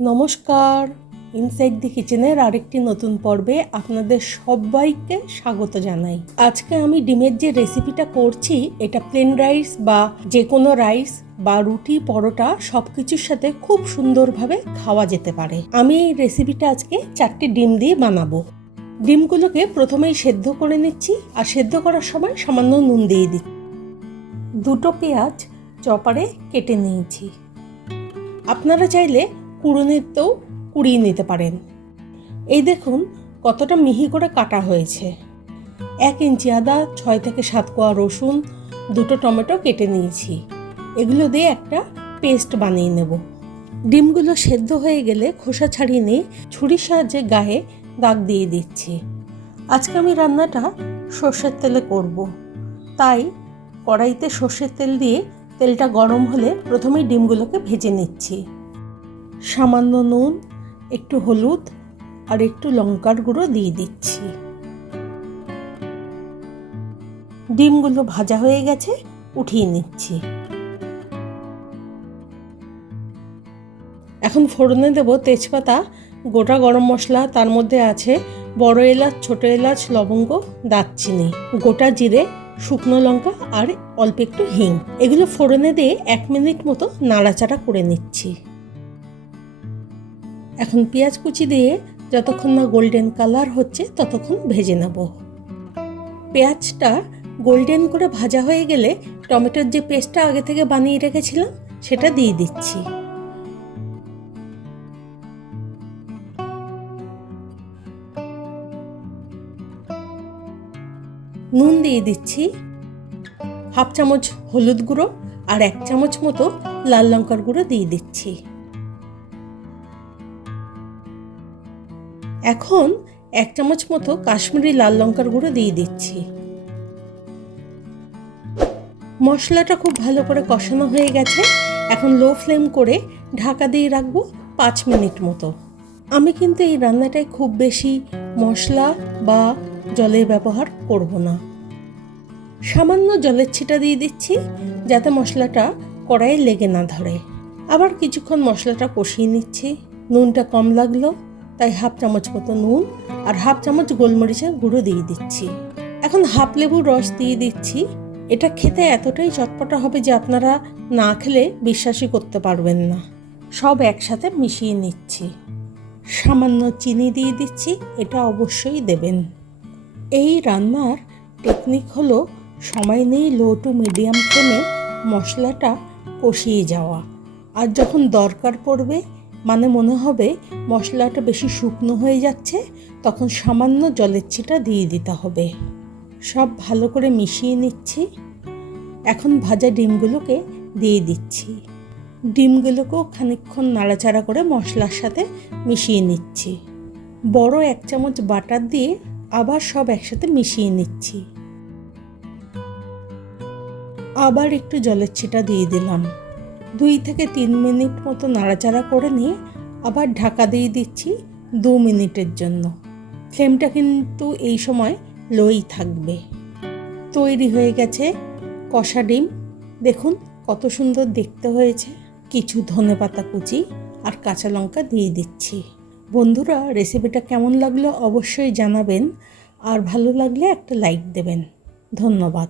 নমস্কার। ইনসাইড দি কিচেনের আরেকটি নতুন পর্বে আপনাদের সবাইকে স্বাগত জানাই। আজকে আমি ডিমের যে রেসিপিটা করছি, এটা প্লেন রাইস বা যে কোনো রাইস বা রুটি, পরোটা সব কিছুর সাথে খুব সুন্দরভাবে খাওয়া যেতে পারে। আমি এই রেসিপিটা আজকে চারটি ডিম দিয়ে বানাবো। ডিমগুলোকে প্রথমেই সেদ্ধ করে নিচ্ছি, আর সেদ্ধ করার সময় সামান্য নুন দিয়ে দিচ্ছি। দুটো পেঁয়াজ চপারে কেটে নিয়েছি। আপনারা চাইলে কুড়ুনিতেও কুড়িয়ে নিতে পারেন। এই দেখুন কতটা মিহি করে কাটা হয়েছে। এক ইঞ্চি আদা, ছয় থেকে সাত কোয়া রসুন, দুটো টমেটো কেটে নিয়েছি। এগুলো দিয়ে একটা পেস্ট বানিয়ে নেব। ডিমগুলো সেদ্ধ হয়ে গেলে খোসা ছাড়িয়ে নিয়ে ছুরির সাহায্যে গায়ে দাগ দিয়ে দিচ্ছি। আজকে আমি রান্নাটা সর্ষের তেলে করব। তাই কড়াইতে সর্ষের তেল দিয়ে তেলটা গরম হলে প্রথমেই ডিমগুলোকে ভেজে নিচ্ছি। সামান্য নুন, একটু হলুদ আর একটু লঙ্কার গুঁড়ো দিয়ে দিচ্ছি। ডিমগুলো ভাজা হয়ে গেছে, উঠিয়ে নিচ্ছি। এখন ফোড়নে দেব তেজপাতা, গোটা গরম মশলা, তার মধ্যে আছে বড় এলাচ, ছোট এলাচ, লবঙ্গ, দারচিনি, গোটা জিরে, শুকনো লঙ্কা আর অল্প একটু হিং। এগুলো ফোড়নে দিয়ে এক মিনিট মতো নাড়াচাড়া করে নিচ্ছি। এখন পেঁয়াজ কুচি দিয়ে যতক্ষণ না গোল্ডেন কালার হচ্ছে, ততক্ষণ ভেজে নেব। পেঁয়াজটা গোল্ডেন করে ভাজা হয়ে গেলে টমেটোর যে পেস্টটা আগে থেকে বানিয়ে রেখেছিলাম, সেটা দিয়ে দিচ্ছি। নুন দিয়ে দিচ্ছি হাফ চামচ হলুদ গুঁড়ো আর এক চামচ মতো লাল লঙ্কার গুঁড়ো দিয়ে দিচ্ছি। এখন এক চামচ মতো কাশ্মীরি লাল লঙ্কার গুঁড়ো দিয়ে দিচ্ছি। মশলাটা খুব ভালো করে কষানো হয়ে গেছে। এখন লো ফ্লেম করে ঢাকা দিয়ে রাখব পাঁচ মিনিট মতো। আমি কিন্তু এই রান্নাটায় খুব বেশি মশলা বা জলের ব্যবহার করব না। সামান্য জলের ছিটা দিয়ে দিচ্ছি যাতে মশলাটা কড়াইয়ে লেগে না ধরে। আবার কিছুক্ষণ মশলাটা কষিয়ে নিচ্ছি। নুনটা কম লাগল। তাই হাফ চামচ মতো নুন আর হাফ চামচ গোলমরিচের গুঁড়ো দিয়ে দিচ্ছি। এখন হাফ লেবুর রস দিয়ে দিচ্ছি। এটা খেতে এতটাই চটপটা হবে যে আপনারা না খেলে বিশ্বাসই করতে পারবেন না। সব একসাথে মিশিয়ে নিচ্ছি। সামান্য চিনি দিয়ে দিচ্ছি। এটা অবশ্যই দেবেন। এই রান্নার টেকনিক হলো সময় নেই লো টু মিডিয়াম ফ্লেমে মশলাটা কষিয়ে যাওয়া। আর যখন দরকার পড়বে মানে মনে হবে মশলাটা বেশি শুকনো হয়ে যাচ্ছে, তখন সামান্য জলের ছিটা দিয়ে দিতে হবে। সব ভালো করে মিশিয়ে নিচ্ছি। এখন ভাজা ডিমগুলোকে দিয়ে দিচ্ছি। ডিমগুলোকেও খানিকক্ষণ নাড়াচাড়া করে মশলার সাথে মিশিয়ে নিচ্ছি। বড় এক চামচ বাটার দিয়ে আবার সব একসাথে মিশিয়ে নিচ্ছি। আবার একটু জলের ছিটা দিয়ে দিলাম। দুই থেকে তিন মিনিট মতো নাড়াচাড়া করে নিয়ে আবার ঢাকা দিয়ে দিচ্ছি দু মিনিটের জন্য। ফ্লেমটা কিন্তু এই সময় লোই থাকবে। তৈরি হয়ে গেছে কষা ডিম। দেখুন কত সুন্দর দেখতে হয়েছে। কিছু ধনে পাতা কুচি আর কাঁচা লঙ্কা দিয়ে দিচ্ছি। বন্ধুরা, রেসিপিটা কেমন লাগল অবশ্যই জানাবেন। আর ভালো লাগলে একটা লাইক দেবেন। ধন্যবাদ।